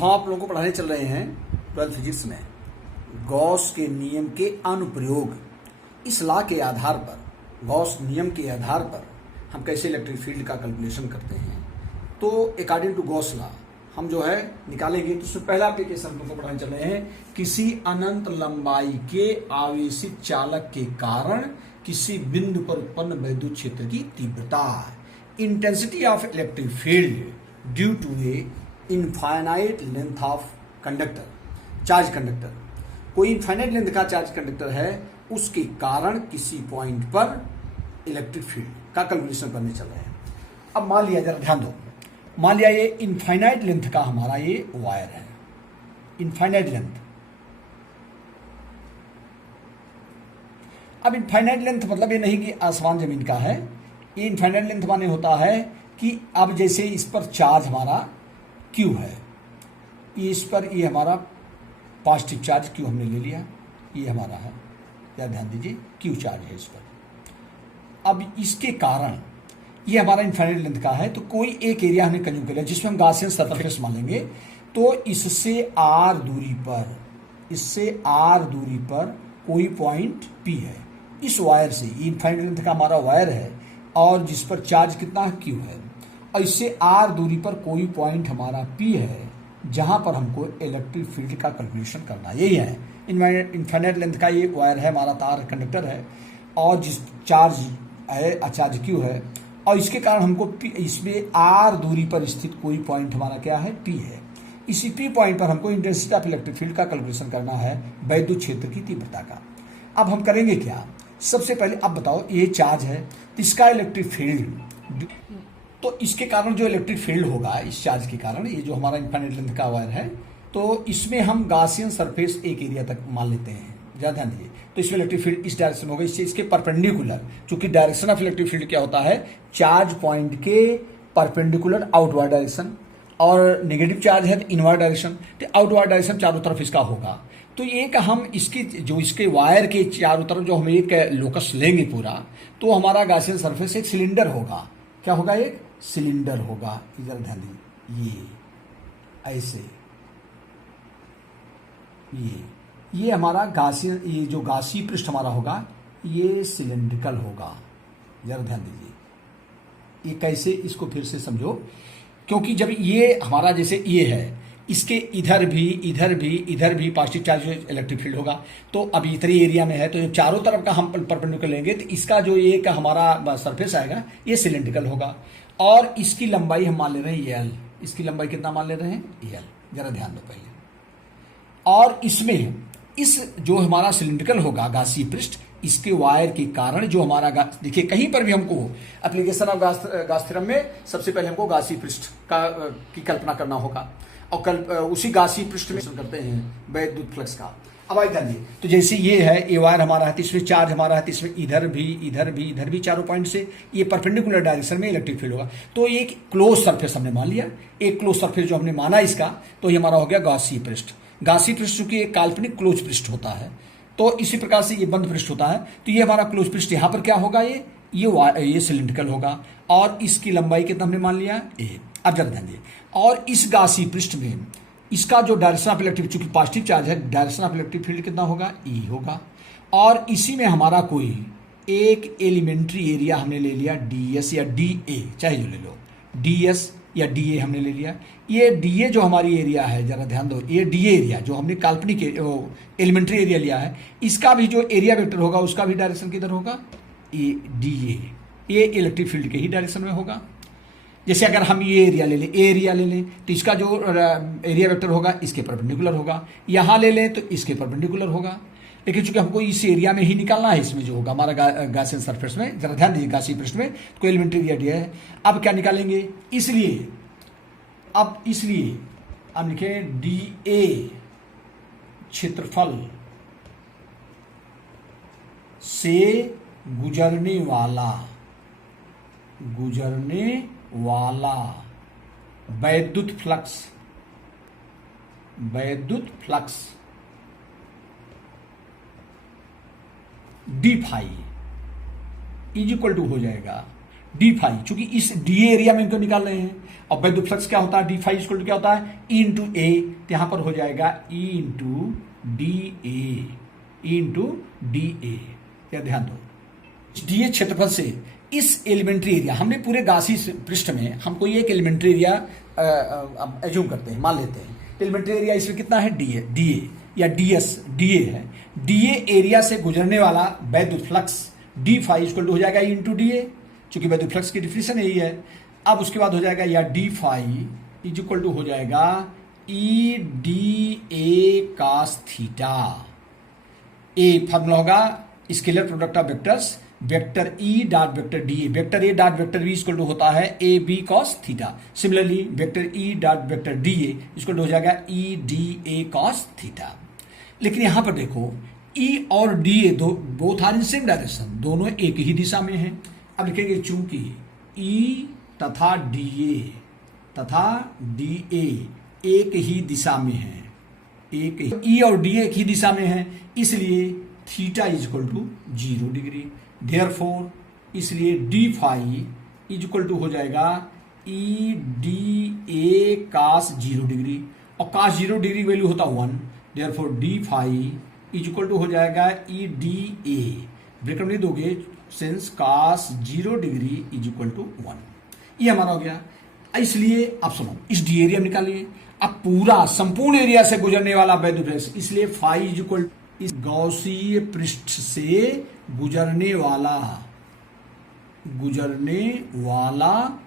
हम आप लोगों को पढ़ाने चल रहे हैं 12th फिजिक्स में गॉस के नियम के अनुप्रयोग। इस लॉ के आधार पर, गॉस नियम के आधार पर हम कैसे इलेक्ट्रिक फील्ड का कैलकुलेशन करते हैं। तो अकॉर्डिंग टू गॉस लॉ हम जो है निकालेंगे। तो उसमें पहला एप्लीकेशन को पढ़ाने चल रहे हैं, किसी अनंत लंबाई के आवेशित चालक के कारण किसी बिंदु पर उत्पन्न विद्युत क्षेत्र की तीव्रता, intensity of electric field due to a infinite length of conductor, charge conductor. कोई इनफाइनाइट लेंथ का चार्ज कंडक्टर है, उसके कारण किसी पॉइंट पर इलेक्ट्रिक फील्ड का कैलकुलेशन करने चल रहे हैं। अब मान लिया, जरा ध्यान दो, मान लिया ये इनफाइनाइट लेंथ का हमारा ये वायर है, इनफाइनाइट लेंथ। अब इनफाइनाइट लेंथ मतलब ये नहीं कि आसमान जमीन का है, ये इनफाइनाइट लेंथ माने होता है कि अब जैसे इस पर चार्ज हमारा Q है, इस पर ये हमारा पॉजिटिव चार्ज Q हमने ले लिया, ये हमारा है, या ध्यान दीजिए Q चार्ज है इस पर। अब इसके कारण ये हमारा इनफाइनाइट लेंथ का है, तो कोई एक एरिया हमने कंज्यूम कर लिया जिसमें हम गॉसियन सरफेस मान लेंगे। तो इससे r दूरी पर, इससे r दूरी पर कोई पॉइंट P है, इस वायर से, ये इनफाइनाइट लेंथ का हमारा वायर है और जिस पर चार्ज कितना Q है, और इससे r दूरी पर कोई पॉइंट हमारा P है जहां पर हमको इलेक्ट्रिक फील्ड का कैलकुलेशन करना। यही है इनफाइनाइट लेंथ का ये वायर है, हमारा तार कंडक्टर है, और जिस चार्ज है, चार्ज Q है, और इसके कारण हमको इसमें r दूरी पर स्थित कोई पॉइंट हमारा क्या है, P है। इसी P पॉइंट पर हमको इंटेंसिटी ऑफ इलेक्ट्रिक फील्ड का कैलकुलेशन करना है, विद्युत क्षेत्र की तीव्रता का। अब हम करेंगे क्या, सबसे पहले अब बताओ, ये चार्ज है तो इसका इलेक्ट्रिक फील्ड, तो इसके कारण जो इलेक्ट्रिक फील्ड होगा इस चार्ज के कारण, ये जो हमारा इनफाइनाइट लेंथ का वायर है, तो इसमें हम गॉसियन सरफेस एक एरिया तक मान लेते हैं, ज़्यादा ध्यान दीजिए। तो इसमें इलेक्ट्रिक फील्ड इस डायरेक्शन होगा, इससे इसके परपेंडिकुलर, क्योंकि डायरेक्शन ऑफ इलेक्ट्रिक फील्ड क्या होता है, चार्ज पॉइंट के परपेंडिकुलर आउटवर्ड डायरेक्शन, और नेगेटिव चार्ज है तो इनवर्ड डायरेक्शन, तो आउटवर्ड डायरेक्शन चारों तरफ इसका होगा। तो एक हम इसकी जो इसके वायर के चारों तरफ जो हम एक लोकस लेंगे पूरा, तो हमारा गॉसियन सरफेस एक सिलेंडर होगा। क्या होगा, एक सिलेंडर होगा। इधर ध्यान दीजिए, ये ऐसे, ये हमारा गॉसियन, ये जो गॉसी पृष्ठ हमारा होगा ये सिलेंड्रिकल होगा। जरा ध्यान दीजिए, ये कैसे, इसको फिर से समझो, क्योंकि जब ये हमारा जैसे ये है, इसके इधर भी पॉजिटिव चार्ज इलेक्ट्रिक फील्ड होगा। तो अब इतने एरिया में है, तो चारों तरफ का हम परपेंडिकुलर लेंगे तो इसका जो एक हमारा सरफेस आएगा ये सिलेंड्रिकल होगा, और इसकी लंबाई हम मान ले रहे हैं L। इसकी लंबाई कितना मान ले रहे हैं, L। जरा ध्यान दो पहले। और इसमें इस जो हमारा सिलेंड्रिकल होगा गॉसी पृष्ठ, इसके वायर के कारण जो हमारा, देखिए कहीं पर भी हमको एप्लीकेशन ऑफ गॉस थ्योरम में सबसे पहले हमको गॉसी पृष्ठ की कल्पना करना होगा, और उसी गॉसी पृष्ठ में करते हैं विद्युत फ्लक्स का। अब आइए ध्यान दिए, तो जैसे ये है, ये वायर हमारा है, इसमें चार्ज हमारा है, इसमें इधर भी चारों पॉइंट से ये परपेंडिकुलर डायरेक्शन में इलेक्ट्रिक फील्ड होगा। तो एक क्लोज सरफेस हमने मान लिया, एक क्लोज सरफेस जो हमने माना इसका, तो ये हमारा हो गया गॉसी पृष्ठ। गॉसी पृष्ठ चूंकि एक काल्पनिक क्लोज पृष्ठ होता है, तो इसी प्रकार से ये बंद पृष्ठ होता है, तो ये हमारा क्लोज पृष्ठ यहाँ पर क्या होगा, ये सिलिंड्रिकल होगा, और इसकी लंबाई कितना हमने मान लिया, A। अब जरा ध्यान दीजिए, और इस गॉसी पृष्ठ में इसका जो डायरेक्शन ऑफ इलेक्ट्रिक, चूंकि पॉजिटिव चार्ज है, डायरेक्शन ऑफ इलेक्ट्रिक फील्ड कितना होगा, E होगा। और इसी में हमारा कोई एक एलिमेंट्री एरिया हमने ले लिया DS या DA, चाहे जो ले लो, DS या DA हमने ले लिया। ये DA जो हमारी एरिया है, जरा ध्यान दो, ये DA एरिया जो हमने काल्पनिक एलिमेंट्री एरिया लिया है, इसका भी जो एरिया वेक्टर होगा उसका भी डायरेक्शन किधर होगा, ये DA, ये इलेक्ट्रिक फील्ड के ही डायरेक्शन में होगा। जैसे अगर हम ये एरिया ले लें, एरिया ले लें, तो इसका जो एरिया वेक्टर होगा इसके परपेंडिकुलर होगा, यहाँ ले लें तो इसके परपेंडिकुलर होगा। लेकिन चूंकि हमको इस एरिया में ही निकालना है, इसमें जो होगा हमारा गॉसियन सरफेस में, जरा ध्यान दीजिए, गॉसी पृष्ठ में कोई एलिमेंट्री एरिया दिया है। अब क्या निकालेंगे, इसलिए अब लिखे DA क्षेत्रफल से गुजरने वाला विद्युत flux d phi is equal to हो जाएगा डी फाई, चूंकि इस डी एरिया में इनको निकाल रहे हैं। और वैद्युत फ्लक्स क्या होता है, डी फाई इक्वल टू क्या होता है, ई इंटू ए, तो यहां पर हो जाएगा E into D A, E into D A. क्या ध्यान दो, डी ए क्षेत्रफल से इस एलिमेंट्री एरिया, हमने पूरे गासी पृष्ठ में हम कोई एक एलिमेंट्री एरिया एज्यूम करते हैं, मान लेते हैं एलिमेंट्री एरिया इसमें कितना है, डी ए या डी एस, डी ए है। डी ए एरिया से गुजरने वाला वैद्युत flux D phi equal to हो जाएगा ई इंटू डी ए, चूंकि वैद्युत फ्लक्स की डिफिनेशन यही है। अब उसके बाद हो जाएगा या d phi is equal to हो जाएगा E D A cos theta. A formula होगा scalar product of vectors, vector E dot vector d A, vector A dot vector B equal to होता है A B cos theta. Similarly vector E dot vector d A equal to हो जाएगा E D A cos theta. लेकिन यहां पर देखो E और d A दो both are in same direction, दोनों एक ही दिशा में हैं। अब लिखेंगे चूंकि ई तथा डी ए एक ही दिशा में है, ई और डी एक ही दिशा में है, इसलिए theta is equal to 0 degree. Therefore इसलिए d phi is equal to हो जाएगा E D A cos 0 degree, और कास 0 डिग्री वैल्यू होता 1। Therefore D phi is equal to हो जाएगा ई डी ए, ब्रेकअप नहीं दोगे, since cos 0 degree is equal to 1। ये हमारा हो गया। इसलिए आप सुनो, इस डी एरिया निकालिए। अब पूरा संपूर्ण एरिया से गुजरने वाला वैद्युत फ्लक्स, इसलिए फाई इज इक्वल इस गौसीय पृष्ठ से गुजरने वाला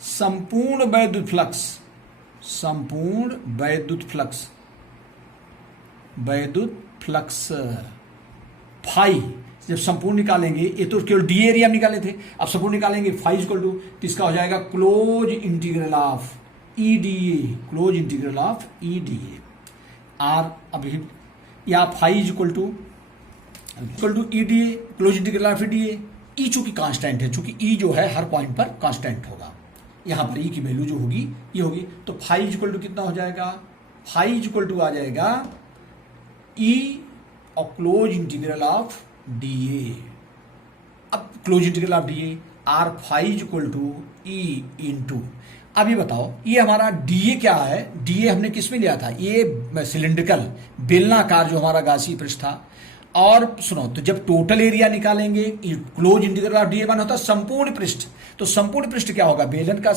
संपूर्ण वैद्युत फ्लक्स फाई, जब संपूर्ण निकालेंगे, ये तो केवल डी एरिया में निकाले थे, अब संपूर्ण निकालेंगे फाई इक्वल टू, इसका हो जाएगा close integral of E D A, close integral of E D A or. अभी या phi equal to E D A, close integral of E D A. E चूंकि कांस्टेंट है, चूंकि ई जो है हर पॉइंट पर कांस्टेंट होगा, यहां पर ई की वैल्यू जो होगी ये होगी, तो फाई इक्वल टू कितना हो जाएगा, फाई इक्वल टू आ जाएगा ई और close integral of d A. अब close integral of d A or phi equal to E into, अब ये बताओ ये हमारा डीए क्या है, डीए हमने किस में लिया था, ये सिलिंड्रिकल बेलनाकार जो हमारा गासी पृष्ठ था। और सुनो, तो जब टोटल एरिया निकालेंगे, close integral of DA one होता है संपूर्ण पृष्ठ, तो संपूर्ण पृष्ठ क्या होगा, बेलन का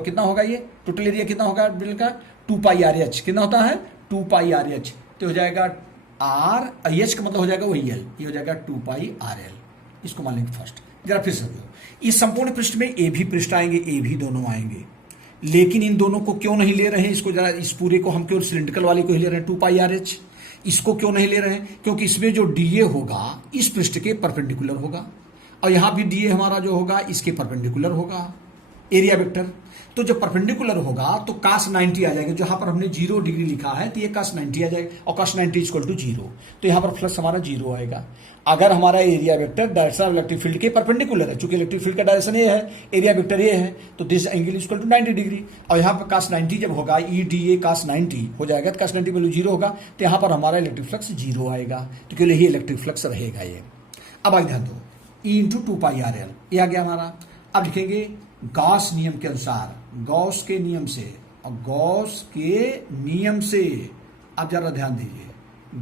कितना होगा, ये टोटल एरिया कितना होगा बेलन का, 2 पाई आर एच, कितना होता है 2 पाई आर एच, तो हो जाएगा आर एच का मतलब हो जाएगा वही एल, ये हो जाएगा 2 पाई आर एल। इसको मान लेंगे फर्स्ट, जरा फिर समझो, इस संपूर्ण पृष्ठ में ए भी पृष्ठ आएंगे, ए भी दोनों आएंगे, लेकिन इन दोनों को क्यों नहीं ले रहे हैं, इसको जरा, इस पूरे को हम केवल सिलिंड्रिकल वाले को ही ले रहे हैं 2 पाई आर एच। इसको क्यों नहीं ले रहे हैं, क्योंकि इसमें जो डीए होगा इस पृष्ठ के परपेंडिकुलर होगा, और यहां भी डीए हमारा जो होगा इसके परपेंडिकुलर होगा एरिया वेक्टर। तो जब परपेंडिकुलर होगा तो कास 90 आ जाएगा, जहां पर हमने 0 डिग्री लिखा है तो ये कास 90 आ जाएगा, और कास 90 इक्वल टू 0, तो यहां पर फ्लक्स हमारा 0 आएगा। अगर हमारा area vector direction of electric field के परपेंडिकुलर है, चूंकि इलेक्ट्रिक फील्ड का डायरेक्शन ये है, एरिया वेक्टर ये है, तो this angle equal to 90 degree, और यहाँ पर कास 90 जब होगा ई डी ए कास 90 हो जाएगा, तो कास 90 वैल्यू 0 होगा, तो यहाँ पर हमारा इलेक्ट्रिक फ्लक्स 0 आएगा, तो केवल यही इलेक्ट्रिक फ्लक्स रहेगा ये। अब आगे ध्यान दो, ई इंटू 2 पाई आर एल, ये आ गया हमारा। अब लिखेंगे गॉस नियम के अनुसार, गॉस के नियम से, और गॉस के नियम से, अब जरा ध्यान दीजिए,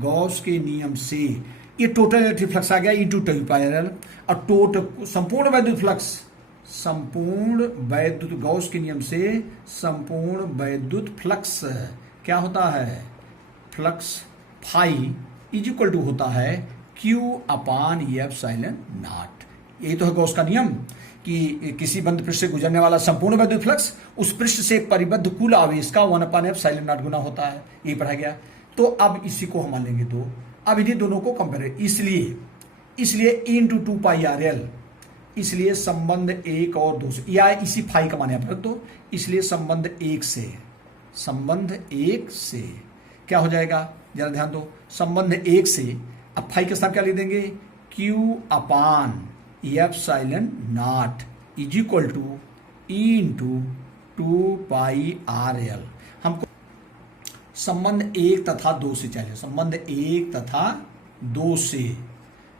गॉस के नियम से ये टोटल इलेक्ट्रिक फ्लक्स आ गया इंटू 2 पाई आर एल, और टोटल संपूर्ण वैद्युत फ्लक्स, संपूर्ण वैद्युत, गॉस के नियम से संपूर्ण वैद्युत फ्लक्स क्या होता है, flux phi is equal to होता है Q upon epsilon naught. यही तो है गॉस का नियम कि किसी बंद पृष्ठ से गुजरने वाला संपूर्ण वैद्युत फ्लक्स उस पृष्ठ से परिबद्ध कुल आवेश का 1/f साइलन नॉट गुना होता है, यही पढ़ा गया। तो अब इसी को हम मान लेंगे 2, अब इन्हीं दोनों को कंपेयर, इसलिए ई इंटू 2 पाई आर एल, इसलिए संबंध 1 और 2 से, या इसी फाई का मान यहाँ पर रख दो, इसलिए संबंध 1 से क्या हो जाएगा, जरा ध्यान दो, संबंध 1 से, अब फाई के साथ क्या लिख देंगे, Q upon epsilon naught is equal to E into 2 pi R L. हमको संबंध 1 तथा 2 से चाहिए, संबंध 1 तथा 2 से,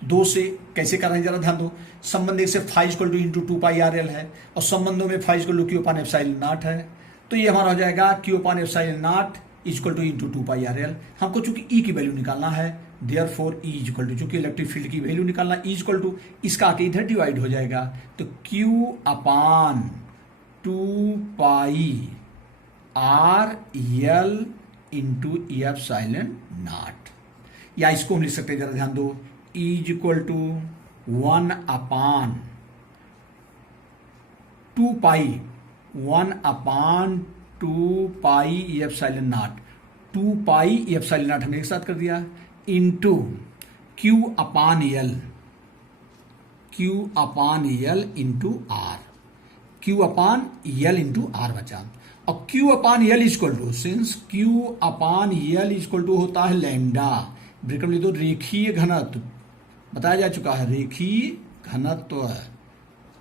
दो से कैसे कर रहे हैं जरा ध्यान दो। संबंध एक से five equal to into 2πrl है और संबंधों में five equal to Q upon epsilon naught है, तो ये हमारा हो जाएगा Q upon epsilon naught equal to into 2πrl। हमको चूंकि ई की वैल्यू निकालना है, देयरफॉर ई इक्वल टू, चूंकि इलेक्ट्रिक फील्ड की वैल्यू निकालना, ई इक्वल टू इसका आके इधर डिवाइड हो जाएगा, तो Q upon 2πrl into e epsilon naught. या इसको हम लिख सकते हैं, जरा ध्यान दो, is equal to 1 upon 2 pi e epsilon naught, 2 pi e epsilon naught हमने एक साथ कर दिया, into Q upon L into r, Q upon L into r बचा। और Q upon L equal to, since Q upon L equal to होता है lambda, bracket में लिख दो, रेखीय घनत्व बताया जा चुका है, रेखीय घनत्व है,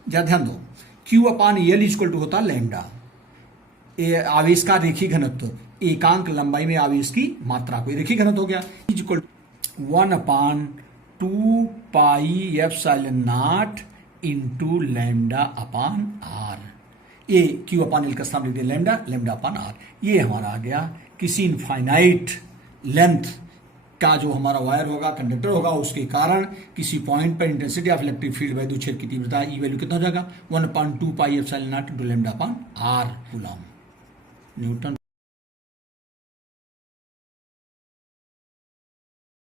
जरा ध्यान दो, Q upon L equal to होता है लैम्डा, आवेश का रेखीय घनत्व, एकांक लंबाई में आवेश की मात्रा को रेखीय घनत्व हो गया, equal 1 upon 2 epsilon naught into lambda upon r. ये क्यू अपान एल का स्थान लिख दिया लैम्डा अपान आर। ये हमारा आ गया किसी इनफाइनाइट लेंथ का जो हमारा वायर होगा, कंडक्टर होगा, उसके कारण किसी पॉइंट पर इंटेंसिटी ऑफ इलेक्ट्रिक फील्ड वैद्युत क्षेत्र की तीव्रता ई वैल्यू कितना हो जाएगा, 1/2 pi epsilon naught into lambda upon r coulomb Newton.